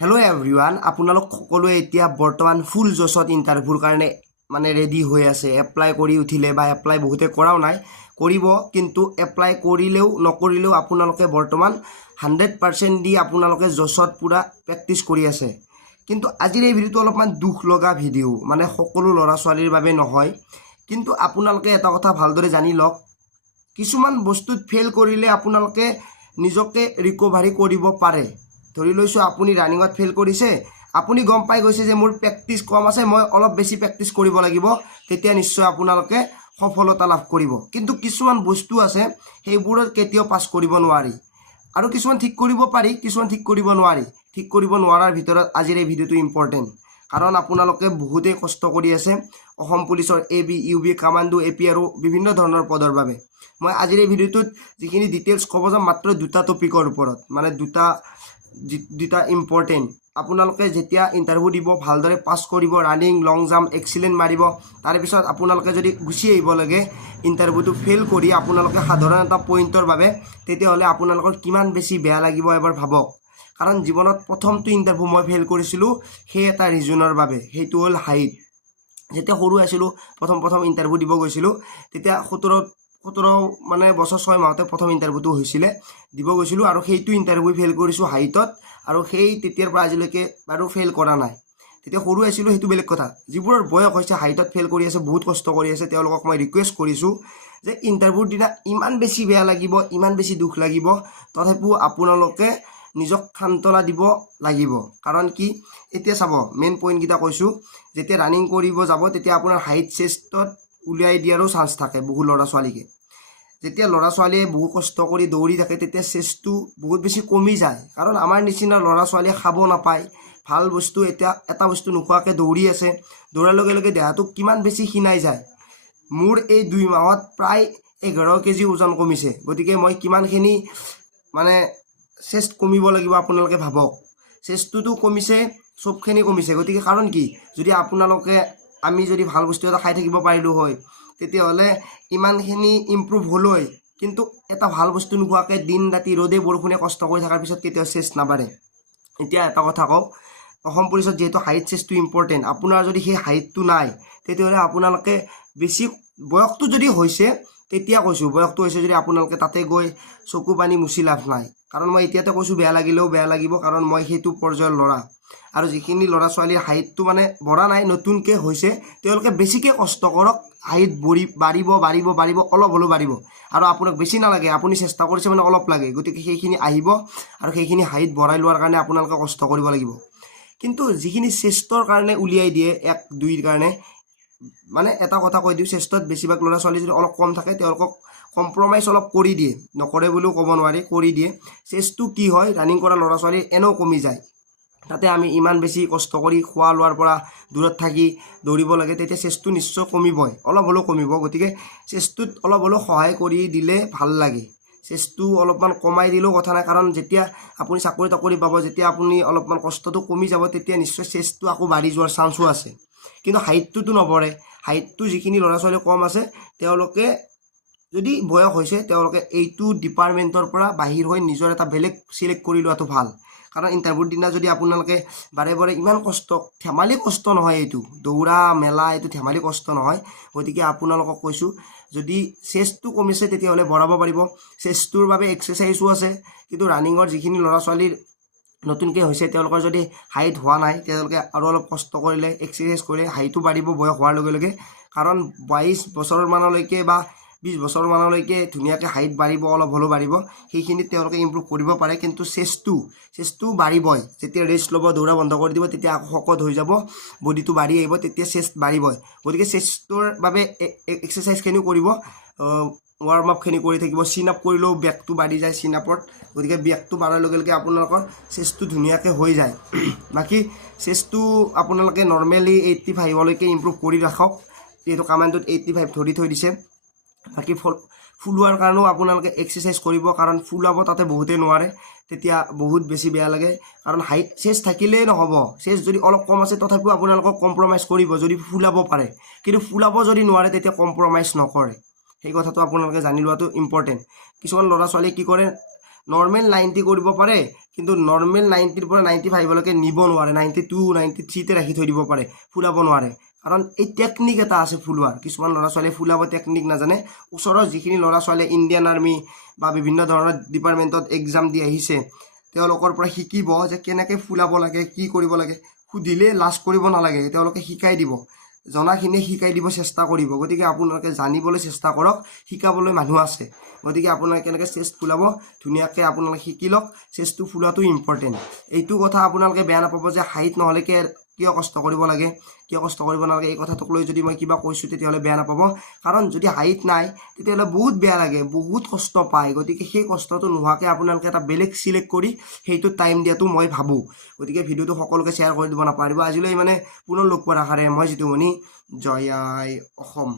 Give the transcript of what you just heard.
Hello' everyone, আপোনালোক সকলোৱে এতিয়া বৰ্তমান ফুল জছত ইণ্টাৰভিউৰ কাৰণে ৰেডি হৈ আছে। এপ্লাই কৰি উঠিলে বা এপ্লাই বহুতে কৰাও নাই, কৰিব। কিন্তু এপ্লাই কৰিলেও নকৰিলেও আপোনালোকে বৰ্তমান 100% দি আপোনালোকে জছত পূৰা প্ৰেক্টিচ কৰি আছে। কিন্তু আজিৰ এই ভিডিঅ'টো অলপমান দুখ লগা ভিডিঅ', সকলো ল'ৰা ছোৱালীৰ বাবে নহয়। কিন্তু আপোনালোকে এটা কথা ভালদৰে জানি লওক, কিছুমান বস্তুত ফেইল কৰিলে আপোনালোকে নিজকে ৰিকভাৰী কৰিব পাৰে। ধৰি লৈছোঁ আপুনি ৰানিঙত ফেইল কৰিছে, আপুনি গম পাই গৈছে যে মোৰ প্ৰেক্টিচ কম আছে, মই অলপ বেছি প্ৰেক্টিচ কৰিব লাগিব, তেতিয়া নিশ্চয় আপোনালোকে সফলতা লাভ কৰিব। কিন্তু কিছুমান বস্তু আছে সেইবোৰত কেতিয়াও পাছ কৰিব নোৱাৰি, আৰু কিছুমান ঠিক কৰিব পাৰি, কিছুমান ঠিক কৰিব নোৱাৰি। ঠিক কৰিব নোৱাৰাৰ ভিতৰত আজিৰ এই ভিডিঅ'টো ইম্পৰ্টেণ্ট, কাৰণ আপোনালোকে বহুতেই কষ্ট কৰি আছে অসম পুলিচৰ AB, UB, কামাণ্ডো, AP আৰু বিভিন্ন ধৰণৰ পদৰ বাবে। মই আজিৰ এই ভিডিঅ'টোত যিখিনি ডিটেইলছ ক'ব যাম মাত্ৰ দুটা টপিকৰ ওপৰত, দুটা ইম্পৰ্টেণ্ট। আপোনালোকে যেতিয়া ইণ্টাৰভিউ দিব ভালদৰে পাছ কৰিব, ৰানিং, লং জাম্প এক্সিলেণ্ট মাৰিব। তাৰপিছত আপোনালোকে যদি গুচি আহিব লাগে ইণ্টাৰভিউটো ফেইল কৰি আপোনালোকে সাধাৰণ এটা পইণ্টৰ বাবে, তেতিয়াহ'লে আপোনালোকৰ কিমান বেছি বেয়া লাগিব এবাৰ ভাবক। কাৰণ জীৱনত প্ৰথমটো ইণ্টাৰভিউ মই ফেইল কৰিছিলোঁ সেই এটা ৰিজনৰ বাবে, সেইটো হ'ল হাইট। যেতিয়া সৰু আছিলোঁ প্ৰথম ইণ্টাৰভিউ দিব গৈছিলোঁ, তেতিয়া 17 বছৰ 6 মাহতে প্ৰথম ইণ্টাৰভিউটো হৈছিলে, দিব গৈছিলোঁ, আৰু সেইটো ইণ্টাৰভিউ ফেইল কৰিছোঁ হাইটত। আৰু সেই তেতিয়াৰ পৰা আজিলৈকে বাৰু ফেইল কৰা নাই। তেতিয়া সৰু আছিলোঁ, সেইটো বেলেগ কথা। যিবোৰৰ বয়স হৈছে হাইটত ফেইল কৰি আছে, বহুত কষ্ট কৰি আছে, তেওঁলোকক মই ৰিকুৱেষ্ট কৰিছোঁ যে ইণ্টাৰভিউৰ দিনা ইমান বেছি বেয়া লাগিব, ইমান বেছি দুখ লাগিব, তথাপিও আপোনালোকে নিজক সান্তনা দিব লাগিব। কাৰণ কি, এতিয়া চাব মেইন পইণ্টকেইটা কৈছোঁ। যেতিয়া ৰানিং কৰিব যাব তেতিয়া আপোনাৰ হাইট চেষ্টত উলিয়াই দিয়াৰো চান্স থাকে বহু ল'ৰা ছোৱালীকে। যেতিয়া ল'ৰা ছোৱালীয়ে বহু কষ্ট কৰি দৌৰি থাকে তেতিয়া চেষ্টটো বহুত বেছি কমি যায়, কাৰণ আমাৰ নিচিনা ল'ৰা ছোৱালীয়ে খাব নাপায় ভাল বস্তু। এতিয়া এটা বস্তু নোখোৱাকৈ দৌৰি আছে, দৌৰাৰ লগে লগে দেহাটো কিমান বেছি ক্ষীণাই যায়। মোৰ এই 2 মাহত প্ৰায় 11 কেজি ওজন কমিছে। গতিকে মই কিমানখিনি চেষ্ট কমিব লাগিব আপোনালোকে ভাবক। চেষ্টটোতো কমিছে, চবখিনি কমিছে। গতিকে কাৰণ কি, যদি আমি যদি ভাল বস্তু এটা খাই থাকিব পাৰিলোঁ হয় তেতিয়াহ'লে ইমানখিনি ইম্প্ৰুভ হ'ল হয়। কিন্তু এটা ভাল বস্তু নোখোৱাকৈ দিন ৰাতি ৰ'দে বৰষুণে কষ্ট কৰি থকাৰ পিছত কেতিয়াও চেষ্ট নাবাঢ়ে। এতিয়া এটা কথা কওঁ, অসম পুলিচত যিহেতু হাইট চেষ্টটো ইম্পৰ্টেণ্ট, আপোনাৰ যদি সেই হাইটটো নাই তেতিয়াহ'লে আপোনালোকে বেছি বয়সটো যদি হৈছে, তেতিয়া কৈছোঁ বয়সটো হৈছে যদি আপোনালোকে তাতে গৈ চকু পানী মুচি লাভ নাই। কাৰণ মই এতিয়াতে কৈছোঁ বেয়া লাগিলেও বেয়া লাগিব, কাৰণ মই সেইটো পৰ্যায়ৰ ল'ৰা। আৰু যিখিনি ল'ৰা ছোৱালীৰ হাইটটো বঢ়া নাই, নতুনকৈ হৈছে, তেওঁলোকে বেছিকৈ কষ্ট কৰক, হাইট বাঢ়িব, অলপ হ'লেও বাঢ়িব। আৰু আপোনাক বেছি নালাগে, আপুনি চেষ্টা কৰিছে অলপ লাগে। গতিকে সেইখিনি আহিব, আৰু সেইখিনি হাইট বঢ়াই লোৱাৰ কাৰণে আপোনালোকে কষ্ট কৰিব লাগিব। কিন্তু যিখিনি চেষ্টৰ কাৰণে উলিয়াই দিয়ে 1-2ৰ কাৰণে, এটা কথা কৈ দিওঁ, চেষ্টত বেছিভাগ ল'ৰা ছোৱালী যদি অলপ কম থাকে তেওঁলোকক কম্প্ৰমাইজ অলপ কৰি দিয়ে, নকৰে বুলিও ক'ব নোৱাৰি, কৰি দিয়ে। চেষ্টটো কি হয়, ৰানিং কৰা ল'ৰা ছোৱালীৰ এনেও কমি যায়। তাতে আমি ইমান বেছি কষ্ট কৰি খোৱা লোৱাৰ পৰা দূৰত থাকি দৌৰিব লাগে, তেতিয়া চেষ্টটো নিশ্চয় কমিবই, অলপ হ'লেও কমিব। গতিকে চেষ্টটোত অলপ হ'লেও সহায় কৰি দিলে ভাল লাগে। চেষ্টটো অলপমান কমাই দিলেও কথা নাই, কাৰণ যেতিয়া আপুনি চাকৰি তাকৰি পাব, যেতিয়া আপুনি অলপমান কষ্টটো কমি যাব, তেতিয়া নিশ্চয় চেষ্টটো আকৌ বাঢ়ি যোৱাৰ চান্সো আছে। কিন্তু হাইটটোতো নপৰে। হাইটটো যিখিনি ল'ৰা ছোৱালী কম আছে তেওঁলোকে যদি বয়স হৈছে, তেওঁলোকে এইটো ডিপাৰ্টমেণ্টৰ পৰা বাহিৰ হৈ নিজৰ এটা বেলেগ চিলেক্ট কৰি লোৱাটো ভাল। কাৰণ ইণ্টাৰভিউৰ দিনা যদি আপোনালোকে বাৰে বাৰে ইমান কষ্ট, ধেমালি কষ্ট নহয় এইটো, দৌৰা মেলা এইটো ধেমালি কষ্ট নহয়। গতিকে আপোনালোকক কৈছোঁ, যদি চেষ্টটো কমিছে তেতিয়াহ'লে বঢ়াব পাৰিব। চেষ্টটোৰ বাবে এক্সাৰচাইজো আছে। কিন্তু ৰানিঙৰ যিখিনি ল'ৰা ছোৱালীৰ নতুনকৈ হৈছে, তেওঁলোকৰ যদি হাইট হোৱা নাই, তেওঁলোকে আৰু অলপ কষ্ট কৰিলে, এক্সাৰচাইজ কৰিলে হাইটো বাঢ়িব বয়স হোৱাৰ লগে লগে। কাৰণ 22 বছৰমানলৈকে বা 20 বছৰমানলৈকে ধুনীয়াকৈ হাইট বাঢ়িব, অলপ হ'লেও বাঢ়িব। সেইখিনিত তেওঁলোকে ইম্প্ৰুভ কৰিব পাৰে। কিন্তু চেষ্টটো বাঢ়িবই। যেতিয়া ৰেষ্ট ল'ব, দৌৰা বন্ধ কৰি দিব, তেতিয়া আকৌ শকত হৈ যাব, বডিটো বাঢ়ি আহিব, তেতিয়া চেষ্ট বাঢ়িবই। গতিকে চেষ্টৰ বাবে এক্সাৰচাইজখিনিও কৰিব, ৱাৰ্ম আপখিনি কৰি থাকিব। চিন আপ কৰিলেও বেকটো বাঢ়ি যায় চিন আপত। গতিকে বেকটো বাঢ়াৰ লগে লগে আপোনালোকৰ চেষ্টটো ধুনীয়াকৈ হৈ যায়। বাকী চেষ্টটো আপোনালোকে নৰ্মেলি 85লৈকে ইম্প্ৰুভ কৰি ৰাখক, যিহেতু কামাণ্ডোত 85 ধৰি থৈ দিছে। বাকী ফুলোৱাৰ কাৰণেও আপোনালোকে এক্সাৰচাইজ কৰিব, কাৰণ ফুলাব তাতে বহুতে নোৱাৰে, তেতিয়া বহুত বেছি বেয়া লাগে। কাৰণ হাইট চেষ্ট থাকিলেই নহ'ব, চেষ্ট যদি অলপ কম আছে তথাপিও আপোনালোকক কম্প্ৰমাইজ কৰিব যদি ফুলাব পাৰে। কিন্তু ফুলাব যদি নোৱাৰে তেতিয়া কম্প্ৰমাইজ নকৰে। সেই কথাটো আপোনালোকে জানি লোৱাটো ইম্পৰ্টেণ্ট। কিছুমান ল'ৰা ছোৱালীয়ে কি কৰে, নৰ্মেল 90 কৰিব পাৰে, কিন্তু নৰ্মেল 90ৰ পৰা 95 লৈকে নিব নোৱাৰে, 92 93তে ৰাখি থৈ দিব পাৰে, ফুলাব নোৱাৰে। কাৰণ এই টেকনিক এটা আছে ফুলোৱাৰ। কিছুমান ল'ৰা ছোৱালীয়ে ফুলাব টেকনিক নাজানে। ওচৰৰ যিখিনি ল'ৰা ছোৱালীয়ে ইণ্ডিয়ান আৰ্মি বা বিভিন্ন ধৰণৰ ডিপাৰ্টমেণ্টত এক্সাম দি আহিছে, তেওঁলোকৰ পৰা শিকিব যে কেনেকৈ ফুলাব লাগে, কি কৰিব লাগে। সুধিলে লাজ কৰিব নালাগে, তেওঁলোকে শিকাই দিব, জনাখিনি শিকাই দিব চেষ্টা কৰিব। গতিকে আপোনালোকে জানিবলৈ চেষ্টা কৰক, শিকাবলৈ মানুহ আছে। গতিকে আপোনালোকে কেনেকৈ চেষ্ট ফুলাব ধুনীয়াকৈ আপোনালোকে শিকি লওক। চেষ্টটো ফুলোৱাটো ইম্পৰ্টেণ্ট। এইটো কথা আপোনালোকে বেয়া নাপাব যে হাইট নহ'লে কিয় কষ্ট কৰিব লাগে, কিয় কষ্ট কৰিব নালাগে, এই কথাটোক লৈ যদি মই কিবা কৈছোঁ তেতিয়াহ'লে বেয়া নাপাব। কাৰণ যদি হাইট নাই তেতিয়াহ'লে বহুত বেয়া লাগে, বহুত কষ্ট পায়। গতিকে সেই কষ্টটো নোহোৱাকৈ আপোনালোকে এটা বেলেগ চিলেক্ট কৰি সেইটো টাইম দিয়াটো মই ভাবোঁ। গতিকে ভিডিঅ'টো সকলোকে শ্বেয়াৰ কৰি দিব নাপাহৰিব। আজিলৈ মানে পুনৰ লগ পোৱাৰ আশাৰে মই জিতুমণি, জয় আই অসম।